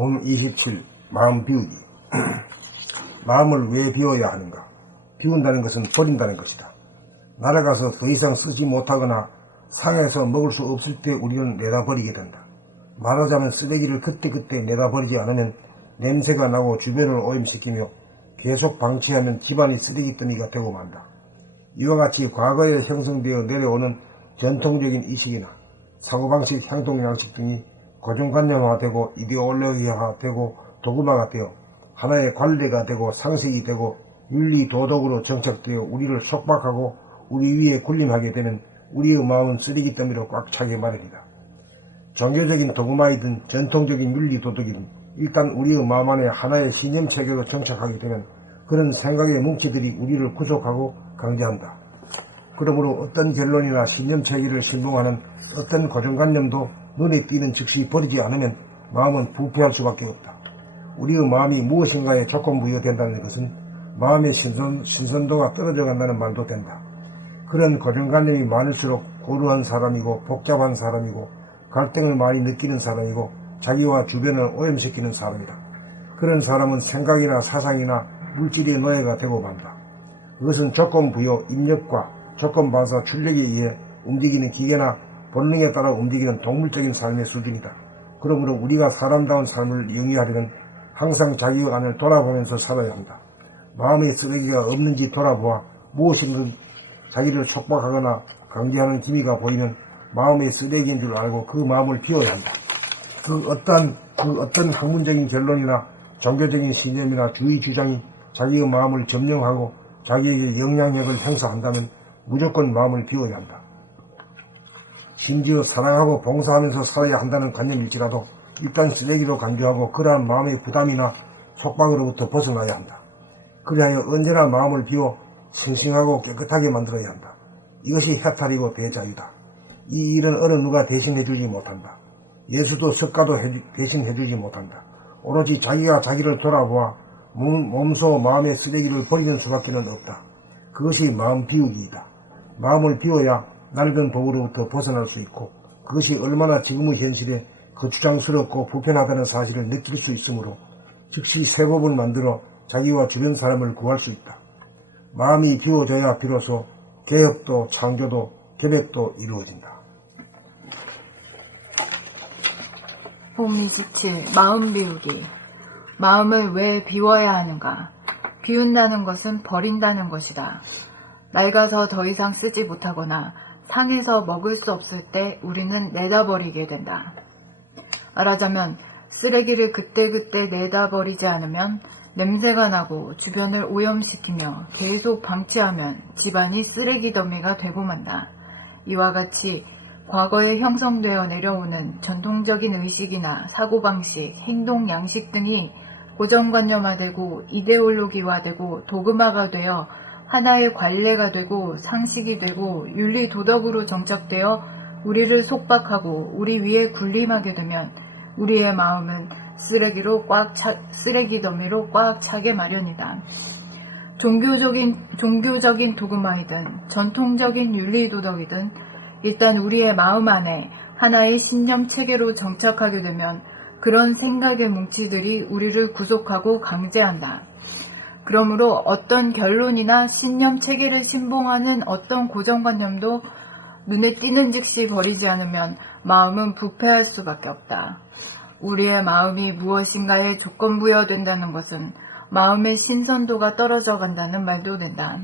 봄 27 마음 비우기. 마음을 왜 비워야 하는가? 비운다는 것은 버린다는 것이다. 날아가서 더 이상 쓰지 못하거나 상해서 먹을 수 없을 때 우리는 내다버리게 된다. 말하자면 쓰레기를 그때그때 내다버리지 않으면 냄새가 나고 주변을 오염시키며 계속 방치하면 집안이 쓰레기더미가 되고 만다. 이와 같이 과거에 형성되어 내려오는 전통적인 이식이나 사고방식, 행동양식 등이 고정관념화되고 이데올로기화되고 도구마가 되어 하나의 관례가 되고 상식이 되고 윤리 도덕으로 정착되어 우리를 속박하고 우리 위에 군림하게 되면 우리의 마음은 쓰레기 더미로 꽉 차게 마련이다. 종교적인 도구마이든 전통적인 윤리 도덕이든 일단 우리의 마음 안에 하나의 신념체계로 정착하게 되면 그런 생각의 뭉치들이 우리를 구속하고 강제한다. 그러므로 어떤 결론이나 신념체계를 신봉하는 어떤 고정관념도 눈에 띄는 즉시 버리지 않으면 마음은 부패할 수밖에 없다. 우리의 마음이 무엇인가에 조건부여된다는 것은 마음의 신선도가 떨어져 간다는 말도 된다. 그런 고정관념이 많을수록 고루한 사람이고 복잡한 사람이고 갈등을 많이 느끼는 사람이고 자기와 주변을 오염시키는 사람이다. 그런 사람은 생각이나 사상이나 물질의 노예가 되고 만다. 그것은 조건부여 입력과 조건반사 출력에 의해 움직이는 기계나 본능에 따라 움직이는 동물적인 삶의 수준이다. 그러므로 우리가 사람다운 삶을 영위하려면 항상 자기의 안을 돌아보면서 살아야 한다. 마음의 쓰레기가 없는지 돌아보아 무엇이든 자기를 속박하거나 강제하는 기미가 보이면 마음의 쓰레기인 줄 알고 그 마음을 비워야 한다. 그 어떤 학문적인 결론이나 종교적인 신념이나 주의 주장이 자기의 마음을 점령하고 자기에게 영향력을 행사한다면 무조건 마음을 비워야 한다. 심지어 사랑하고 봉사하면서 살아야 한다는 관념일지라도 일단 쓰레기로 간주하고 그러한 마음의 부담이나 속박으로부터 벗어나야 한다. 그리하여 언제나 마음을 비워 싱싱하고 깨끗하게 만들어야 한다. 이것이 해탈이고 대자유다. 이 일은 어느 누가 대신해주지 못한다. 예수도 석가도 대신해주지 못한다. 오로지 자기가 자기를 돌아보아 몸소 마음의 쓰레기를 버리는 수밖에 없다. 그것이 마음 비우기이다. 마음을 비워야 넓은 도구로부터 벗어날 수 있고 그것이 얼마나 지금의 현실에 거추장스럽고 불편하다는 사실을 느낄 수 있으므로 즉시 새 법을 만들어 자기와 주변 사람을 구할 수 있다. 마음이 비워져야 비로소 개혁도 창조도 개벽도 이루어진다. 봄 27 마음 비우기. 마음을 왜 비워야 하는가? 비운다는 것은 버린다는 것이다. 낡아서 더 이상 쓰지 못하거나 상해서 먹을 수 없을 때 우리는 내다버리게 된다. 말하자면 쓰레기를 그때그때 내다버리지 않으면 냄새가 나고 주변을 오염시키며 계속 방치하면 집안이 쓰레기 더미가 되고 만다. 이와 같이 과거에 형성되어 내려오는 전통적인 의식이나 사고방식, 행동 양식 등이 고정관념화되고 이데올로기화되고 도그마가 되어 하나의 관례가 되고 상식이 되고 윤리 도덕으로 정착되어 우리를 속박하고 우리 위에 군림하게 되면 우리의 마음은 쓰레기 더미로 꽉 차게 마련이다. 종교적인 도그마이든 전통적인 윤리 도덕이든 일단 우리의 마음 안에 하나의 신념 체계로 정착하게 되면 그런 생각의 뭉치들이 우리를 구속하고 강제한다. 그러므로 어떤 결론이나 신념 체계를 신봉하는 어떤 고정관념도 눈에 띄는 즉시 버리지 않으면 마음은 부패할 수밖에 없다. 우리의 마음이 무엇인가에 조건부여된다는 것은 마음의 신선도가 떨어져 간다는 말도 된다.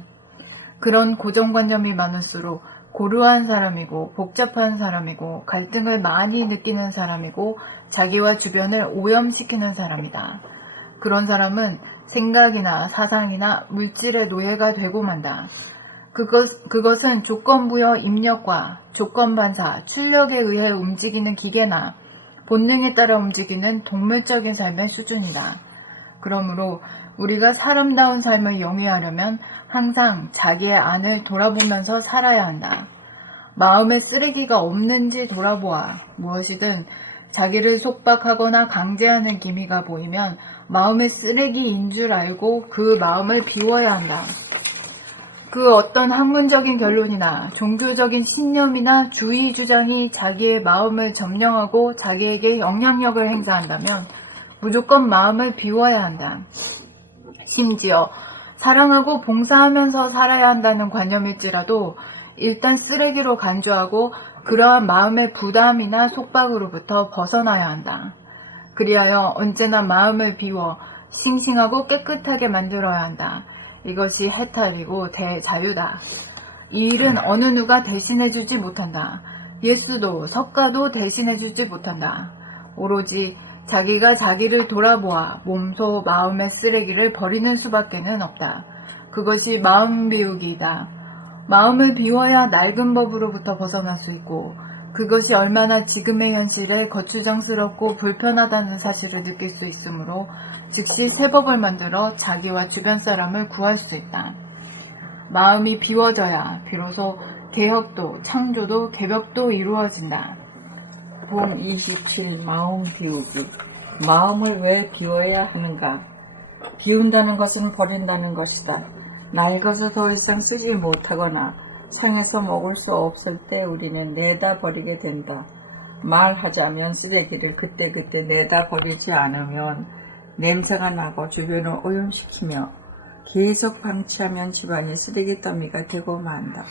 그런 고정관념이 많을수록 고루한 사람이고 복잡한 사람이고 갈등을 많이 느끼는 사람이고 자기와 주변을 오염시키는 사람이다. 그런 사람은 생각이나 사상이나 물질의 노예가 되고 만다. 그것은 조건부여 입력과 조건반사, 출력에 의해 움직이는 기계나 본능에 따라 움직이는 동물적인 삶의 수준이다. 그러므로 우리가 사람다운 삶을 영위하려면 항상 자기의 안을 돌아보면서 살아야 한다. 마음에 쓰레기가 없는지 돌아보아 무엇이든 자기를 속박하거나 강제하는 기미가 보이면 마음의 쓰레기인 줄 알고 그 마음을 비워야 한다. 그 어떤 학문적인 결론이나 종교적인 신념이나 주의 주장이 자기의 마음을 점령하고 자기에게 영향력을 행사한다면 무조건 마음을 비워야 한다. 심지어 사랑하고 봉사하면서 살아야 한다는 관념일지라도 일단 쓰레기로 간주하고 그러한 마음의 부담이나 속박으로부터 벗어나야 한다. 그리하여 언제나 마음을 비워 싱싱하고 깨끗하게 만들어야 한다. 이것이 해탈이고 대자유다. 이 일은 어느 누가 대신해주지 못한다. 예수도 석가도 대신해주지 못한다. 오로지 자기가 자기를 돌아보아 몸소 마음의 쓰레기를 버리는 수밖에는 없다. 그것이 마음 비우기이다. 마음을 비워야 낡은 법으로부터 벗어날 수 있고 그것이 얼마나 지금의 현실에 거추장스럽고 불편하다는 사실을 느낄 수 있으므로 즉시 새 법을 만들어 자기와 주변 사람을 구할 수 있다. 마음이 비워져야 비로소 개혁도 창조도 개벽도 이루어진다. 봄 27 마음 비우기. 마음을 왜 비워야 하는가? 비운다는 것은 버린다는 것이다. 낡아서 더 이상 쓰지 못하거나 상해서 먹을 수 없을 때 우리는 내다 버리게 된다. 말하자면 쓰레기를 그때그때 내다 버리지 않으면 냄새가 나고 주변을 오염시키며 계속 방치하면 집안이 쓰레기 더미가 되고 만다.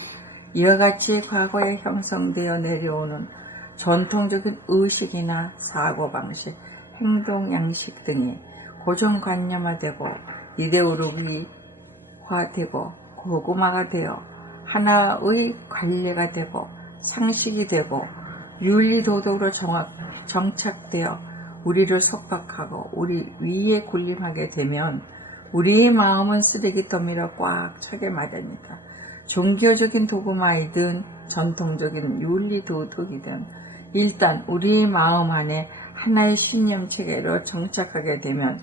이와 같이 과거에 형성되어 내려오는 전통적인 의식이나 사고방식, 행동 양식 등이 고정관념화되고 이데올로기화되고 고구마가 되어 하나의 관례가 되고 상식이 되고 윤리도덕으로 정착되어 우리를 속박하고 우리 위에 군림하게 되면 우리의 마음은 쓰레기 더미로 꽉 차게 마련이다. 종교적인 도구마이든 전통적인 윤리도덕이든 일단 우리의 마음 안에 하나의 신념체계로 정착하게 되면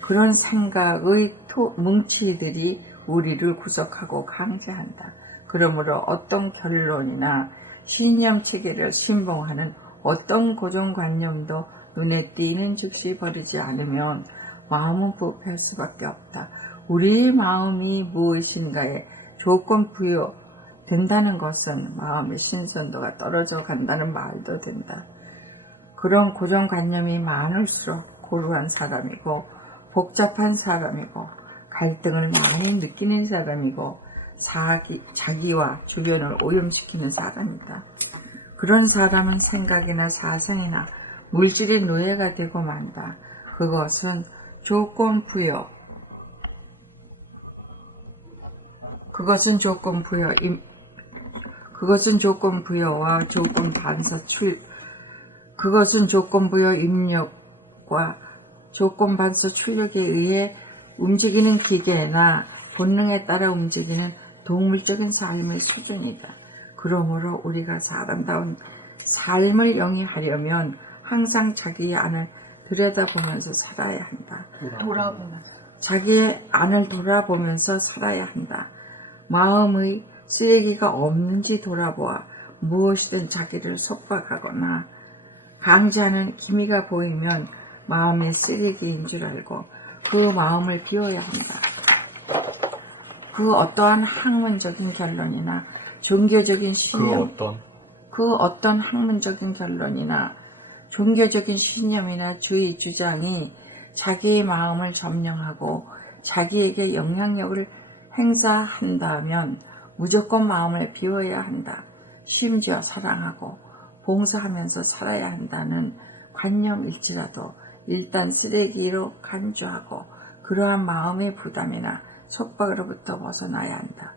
그런 생각의 뭉치들이 우리를 구속하고 강제한다. 그러므로 어떤 결론이나 신념체계를 신봉하는 어떤 고정관념도 눈에 띄는 즉시 버리지 않으면 마음은 부패할 수밖에 없다. 우리의 마음이 무엇인가에 조건 부여된다는 것은 마음의 신선도가 떨어져 간다는 말도 된다. 그런 고정관념이 많을수록 고루한 사람이고 복잡한 사람이고 갈등을 많이 느끼는 사람이고 자기와 주변을 오염시키는 사람이다. 그런 사람은 생각이나 사상이나 물질의 노예가 되고 만다. 그것은 조건 부여와 조건 반사 그것은 조건 부여 입력과 조건 반사 출력에 의해 움직이는 기계나 본능에 따라 움직이는 동물적인 삶의 수준이다. 그러므로 우리가 사람다운 삶을 영위하려면 항상 자기의 안을 들여다보면서 살아야 한다. 자기의 안을 돌아보면서 살아야 한다. 마음의 쓰레기가 없는지 돌아보아 무엇이든 자기를 속박하거나 강제하는 기미가 보이면 마음의 쓰레기인 줄 알고 그 마음을 비워야 한다. 그 어떠한 학문적인 결론이나 종교적인 신념, 그 어떤 학문적인 결론이나 종교적인 신념이나 주의 주장이 자기의 마음을 점령하고 자기에게 영향력을 행사한다면 무조건 마음을 비워야 한다. 심지어 사랑하고 봉사하면서 살아야 한다는 관념일지라도 일단 쓰레기로 간주하고 그러한 마음의 부담이나 속박으로부터 벗어나야 한다.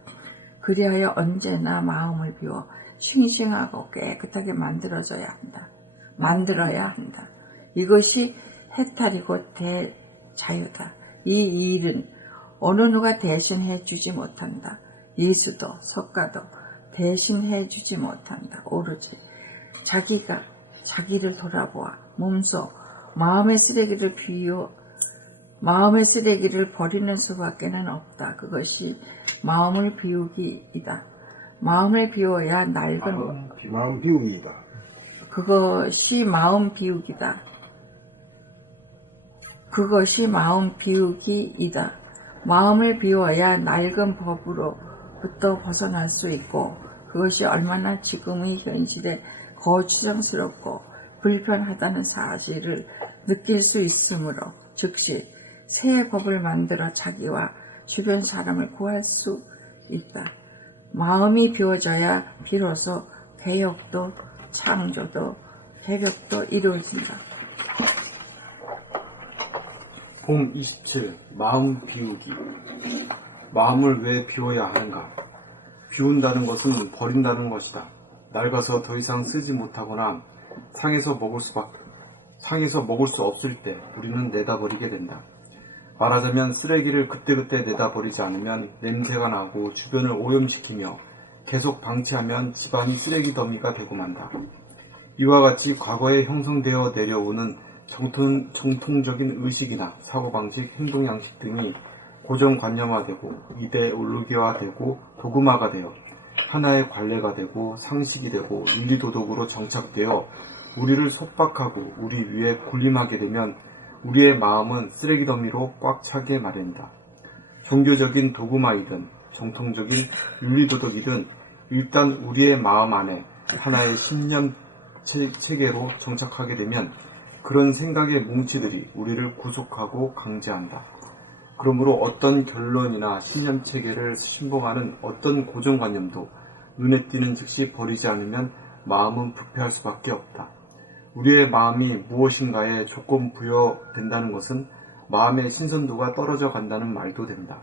그리하여 언제나 마음을 비워 싱싱하고 깨끗하게 만들어야 한다. 이것이 해탈이고 대자유다. 이 일은 어느 누가 대신해 주지 못한다. 예수도 석가도 대신해 주지 못한다. 오로지 자기가 자기를 돌아보아 몸소 마음의 쓰레기를 버리는 수밖에는 없다. 그것이 마음을 비우기이다. 마음을 비워야 낡은 마음 비우기이다. 그것이 마음 비우기다. 그것이 마음 비우기이다. 마음을 비워야 낡은 법으로부터 벗어날 수 있고 그것이 얼마나 지금의 현실에 거추장스럽고 불편하다는 사실을 느낄 수 있으므로 즉시 새 법을 만들어 자기와 주변 사람을 구할 수 있다. 마음이 비워져야 비로소 개혁도 창조도 개벽도 이루어진다. 봄 27. 마음 비우기. 마음을 왜 비워야 하는가? 비운다는 것은 버린다는 것이다. 낡아서 더 이상 쓰지 못하거나 상해서 먹을 수 없을 때 우리는 내다버리게 된다. 말하자면 쓰레기를 그때그때 내다버리지 않으면 냄새가 나고 주변을 오염시키며 계속 방치하면 집안이 쓰레기 더미가 되고 만다. 이와 같이 과거에 형성되어 내려오는 정통적인 의식이나 사고방식, 행동양식 등이 고정관념화되고 이데올로기화되고 도구마가 되어 하나의 관례가 되고 상식이 되고 윤리도덕으로 정착되어 우리를 속박하고 우리 위에 군림하게 되면 우리의 마음은 쓰레기 더미로 꽉 차게 마련이다. 종교적인 도구마이든 정통적인 윤리도덕이든 일단 우리의 마음 안에 하나의 신념 체계로 정착하게 되면 그런 생각의 뭉치들이 우리를 구속하고 강제한다. 그러므로 어떤 결론이나 신념 체계를 신봉하는 어떤 고정관념도 눈에 띄는 즉시 버리지 않으면 마음은 부패할 수밖에 없다. 우리의 마음이 무엇인가에 조건 부여된다는 것은 마음의 신선도가 떨어져 간다는 말도 된다.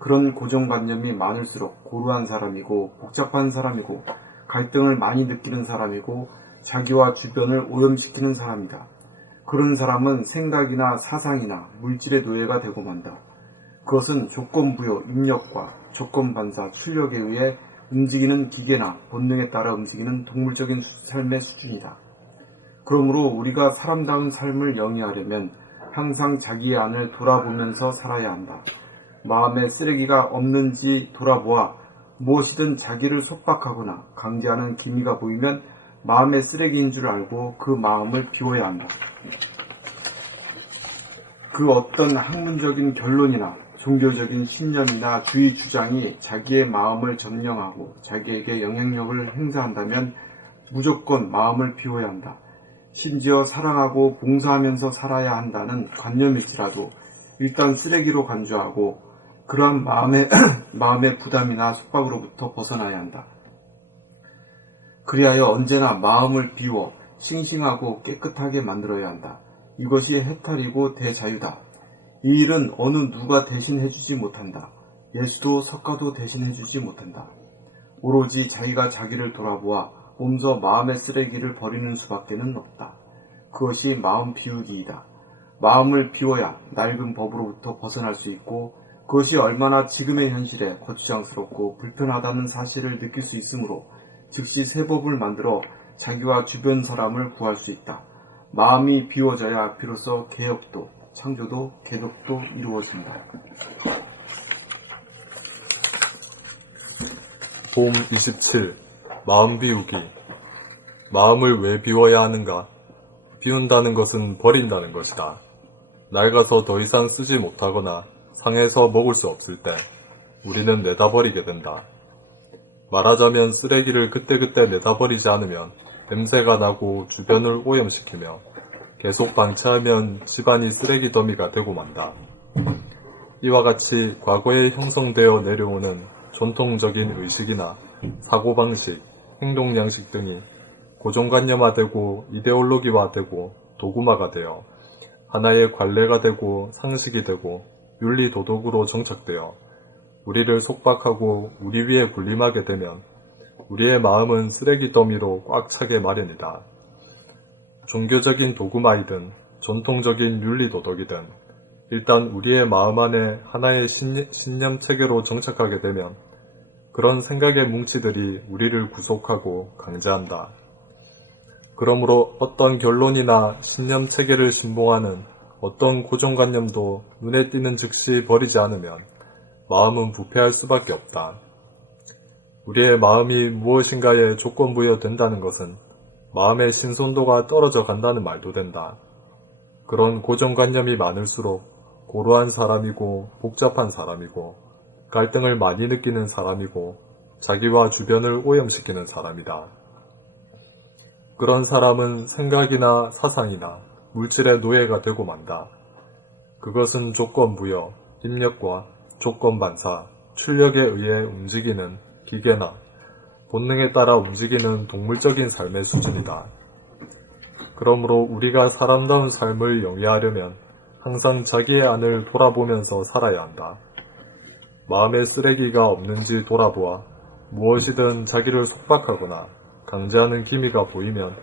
그런 고정관념이 많을수록 고루한 사람이고 복잡한 사람이고 갈등을 많이 느끼는 사람이고 자기와 주변을 오염시키는 사람이다. 그런 사람은 생각이나 사상이나 물질의 노예가 되고 만다. 그것은 조건부여 입력과 조건반사 출력에 의해 움직이는 기계나 본능에 따라 움직이는 동물적인 삶의 수준이다. 그러므로 우리가 사람다운 삶을 영위하려면 항상 자기의 안을 돌아보면서 살아야 한다. 마음에 쓰레기가 없는지 돌아보아 무엇이든 자기를 속박하거나 강제하는 기미가 보이면 마음의 쓰레기인 줄 알고 그 마음을 비워야 한다. 그 어떤 학문적인 결론이나 종교적인 신념이나 주의 주장이 자기의 마음을 점령하고 자기에게 영향력을 행사한다면 무조건 마음을 비워야 한다. 심지어 사랑하고 봉사하면서 살아야 한다는 관념일지라도 일단 쓰레기로 간주하고 그러한 마음의 부담이나 속박으로부터 벗어나야 한다. 그리하여 언제나 마음을 비워 싱싱하고 깨끗하게 만들어야 한다. 이것이 해탈이고 대자유다. 이 일은 어느 누가 대신해주지 못한다. 예수도 석가도 대신해주지 못한다. 오로지 자기가 자기를 돌아보아 몸소 마음의 쓰레기를 버리는 수밖에는 없다. 그것이 마음 비우기이다. 마음을 비워야 낡은 법으로부터 벗어날 수 있고 그것이 얼마나 지금의 현실에 거추장스럽고 불편하다는 사실을 느낄 수 있으므로 즉시 새 법을 만들어 자기와 주변 사람을 구할 수 있다. 마음이 비워져야 비로소 개혁도 창조도 개벽도 이루어진다. 봄 27. 마음 비우기. 마음을 왜 비워야 하는가? 비운다는 것은 버린다는 것이다. 낡아서 더 이상 쓰지 못하거나 상해서 먹을 수 없을 때 우리는 내다버리게 된다. 말하자면 쓰레기를 그때그때 내다버리지 않으면 냄새가 나고 주변을 오염시키며 계속 방치하면 집안이 쓰레기 더미가 되고 만다. 이와 같이 과거에 형성되어 내려오는 전통적인 의식이나 사고방식, 행동양식 등이 고정관념화되고 이데올로기화되고 도구마가 되어 하나의 관례가 되고 상식이 되고 윤리도덕으로 정착되어 우리를 속박하고 우리 위에 군림하게 되면 우리의 마음은 쓰레기 더미로 꽉 차게 마련이다. 종교적인 도구마이든 전통적인 윤리도덕이든 일단 우리의 마음 안에 하나의 신념 체계로 정착하게 되면 그런 생각의 뭉치들이 우리를 구속하고 강제한다. 그러므로 어떤 결론이나 신념 체계를 신봉하는 어떤 고정관념도 눈에 띄는 즉시 버리지 않으면 마음은 부패할 수밖에 없다. 우리의 마음이 무엇인가에 조건부여된다는 것은 마음의 신선도가 떨어져 간다는 말도 된다. 그런 고정관념이 많을수록 고루한 사람이고 복잡한 사람이고 갈등을 많이 느끼는 사람이고 자기와 주변을 오염시키는 사람이다. 그런 사람은 생각이나 사상이나 물질의 노예가 되고 만다. 그것은 조건부여, 입력과 조건반사, 출력에 의해 움직이는 기계나 본능에 따라 움직이는 동물적인 삶의 수준이다. 그러므로 우리가 사람다운 삶을 영위하려면 항상 자기의 안을 돌아보면서 살아야 한다. 마음의 쓰레기가 없는지 돌아보아 무엇이든 자기를 속박하거나 강제하는 기미가 보이면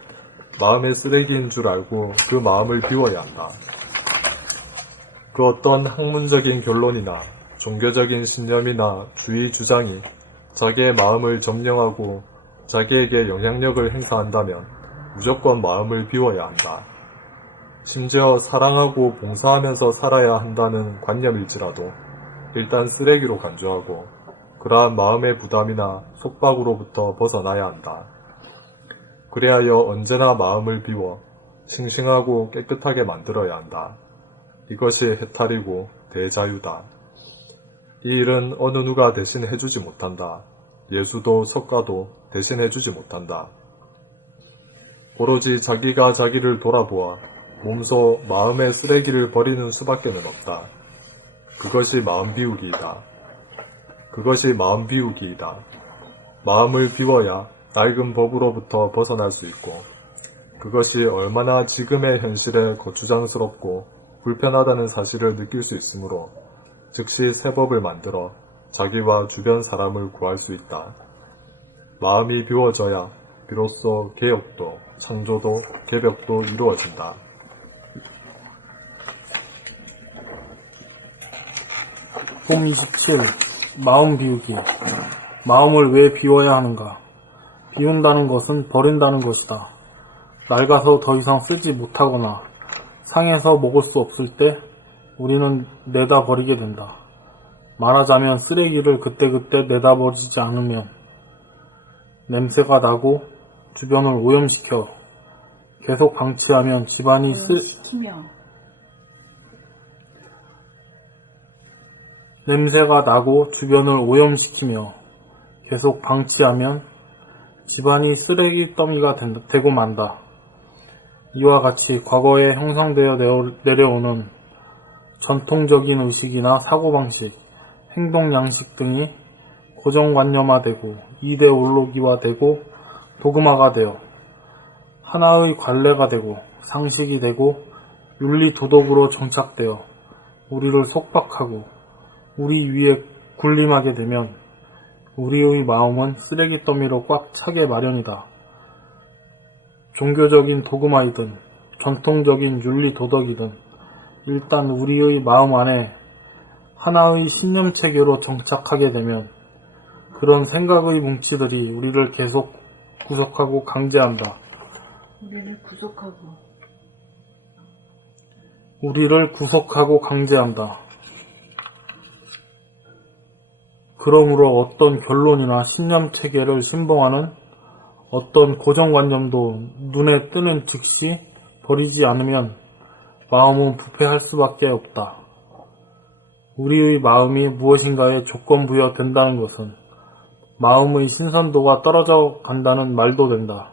마음의 쓰레기인 줄 알고 그 마음을 비워야 한다. 그 어떤 학문적인 결론이나 종교적인 신념이나 주의 주장이 자기의 마음을 점령하고 자기에게 영향력을 행사한다면 무조건 마음을 비워야 한다. 심지어 사랑하고 봉사하면서 살아야 한다는 관념일지라도 일단 쓰레기로 간주하고 그러한 마음의 부담이나 속박으로부터 벗어나야 한다. 그리하여 언제나 마음을 비워 싱싱하고 깨끗하게 만들어야 한다. 이것이 해탈이고 대자유다. 이 일은 어느 누가 대신 해주지 못한다. 예수도 석가도 대신 해주지 못한다. 오로지 자기가 자기를 돌아보아 몸소 마음의 쓰레기를 버리는 수밖에는 없다. 그것이 마음 비우기이다. 그것이 마음 비우기이다. 마음을 비워야 낡은 법으로부터 벗어날 수 있고 그것이 얼마나 지금의 현실에 거추장스럽고 불편하다는 사실을 느낄 수 있으므로 즉시 새 법을 만들어 자기와 주변 사람을 구할 수 있다. 마음이 비워져야 비로소 개혁도 창조도 개벽도 이루어진다. 봄 27. 마음 비우기. 마음을 왜 비워야 하는가? 비운다는 것은 버린다는 것이다. 낡아서 더 이상 쓰지 못하거나 상해서 먹을 수 없을 때 우리는 내다 버리게 된다. 말하자면 쓰레기를 그때그때 내다 버리지 않으면 냄새가 나고 주변을 오염시켜 계속 방치하면 집안이 냄새가 나고 주변을 오염시키며 계속 방치하면 집안이 쓰레기 더미가 되고 만다. 이와 같이 과거에 형성되어 내려오는 전통적인 의식이나 사고방식, 행동 양식 등이 고정관념화되고 이데올로기화되고 도그마가 되어 하나의 관례가 되고 상식이 되고 윤리 도덕으로 정착되어 우리를 속박하고 우리 위에 군림하게 되면 우리의 마음은 쓰레기 더미로 꽉 차게 마련이다. 종교적인 도그마이든 전통적인 윤리 도덕이든 일단 우리의 마음 안에 하나의 신념 체계로 정착하게 되면 그런 생각의 뭉치들이 우리를 계속 구속하고 강제한다. 우리를 구속하고 강제한다. 그러므로 어떤 결론이나 신념 체계를 신봉하는 어떤 고정관념도 눈에 뜨는 즉시 버리지 않으면 마음은 부패할 수밖에 없다. 우리의 마음이 무엇인가에 조건부여된다는 것은 마음의 신선도가 떨어져 간다는 말도 된다.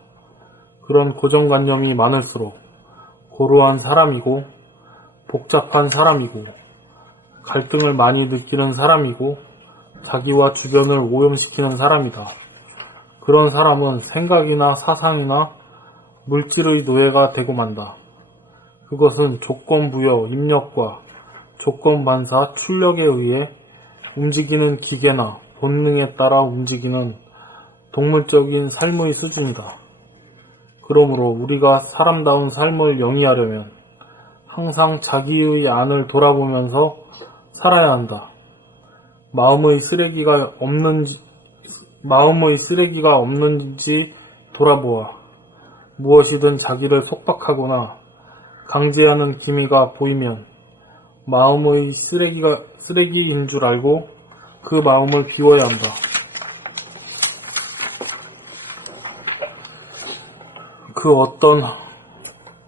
그런 고정관념이 많을수록 고루한 사람이고 복잡한 사람이고 갈등을 많이 느끼는 사람이고 자기와 주변을 오염시키는 사람이다. 그런 사람은 생각이나 사상이나 물질의 노예가 되고 만다. 그것은 조건부여 입력과 조건반사 출력에 의해 움직이는 기계나 본능에 따라 움직이는 동물적인 삶의 수준이다. 그러므로 우리가 사람다운 삶을 영위하려면 항상 자기의 안을 돌아보면서 살아야 한다. 마음의 쓰레기가 없는지 돌아보아 무엇이든 자기를 속박하거나 강제하는 기미가 보이면 마음의 쓰레기인 줄 알고 그 마음을 비워야 한다. 그 어떤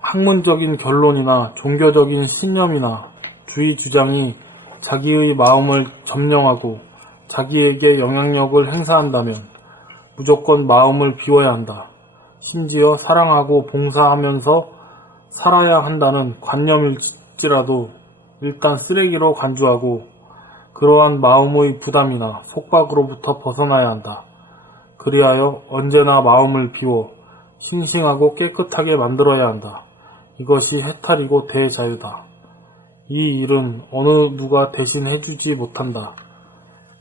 학문적인 결론이나 종교적인 신념이나 주의 주장이 자기의 마음을 점령하고 자기에게 영향력을 행사한다면 무조건 마음을 비워야 한다. 심지어 사랑하고 봉사하면서 살아야 한다는 관념일지라도 일단 쓰레기로 간주하고 그러한 마음의 부담이나 속박으로부터 벗어나야 한다. 그리하여 언제나 마음을 비워 싱싱하고 깨끗하게 만들어야 한다. 이것이 해탈이고 대자유다. 이 일은 어느 누가 대신 해주지 못한다.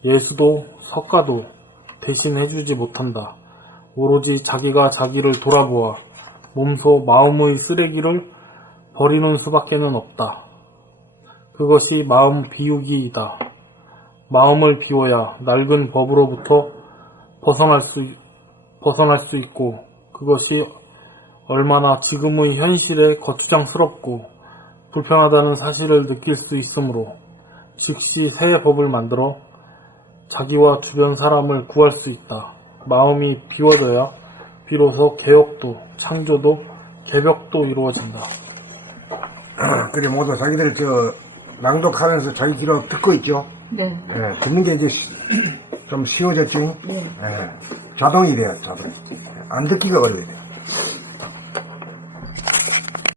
예수도 석가도 대신 해주지 못한다. 오로지 자기가 자기를 돌아보아 몸소 마음의 쓰레기를 버리는 수밖에는 없다. 그것이 마음 비우기이다. 마음을 비워야 낡은 법으로부터 벗어날 수 있고 그것이 얼마나 지금의 현실에 거추장스럽고 불편하다는 사실을 느낄 수 있으므로 즉시 새 법을 만들어 자기와 주변 사람을 구할 수 있다. 마음이 비워져야 비로소 개혁도 창조도 개벽도 이루어진다. 그래 모두 자기들 낭독하면서 자기 귀로 듣고 있죠. 네. 예, 듣는 게 이제 좀 쉬워졌죠. 예, 자동이 돼요, 자동. 안 듣기가 어려워요.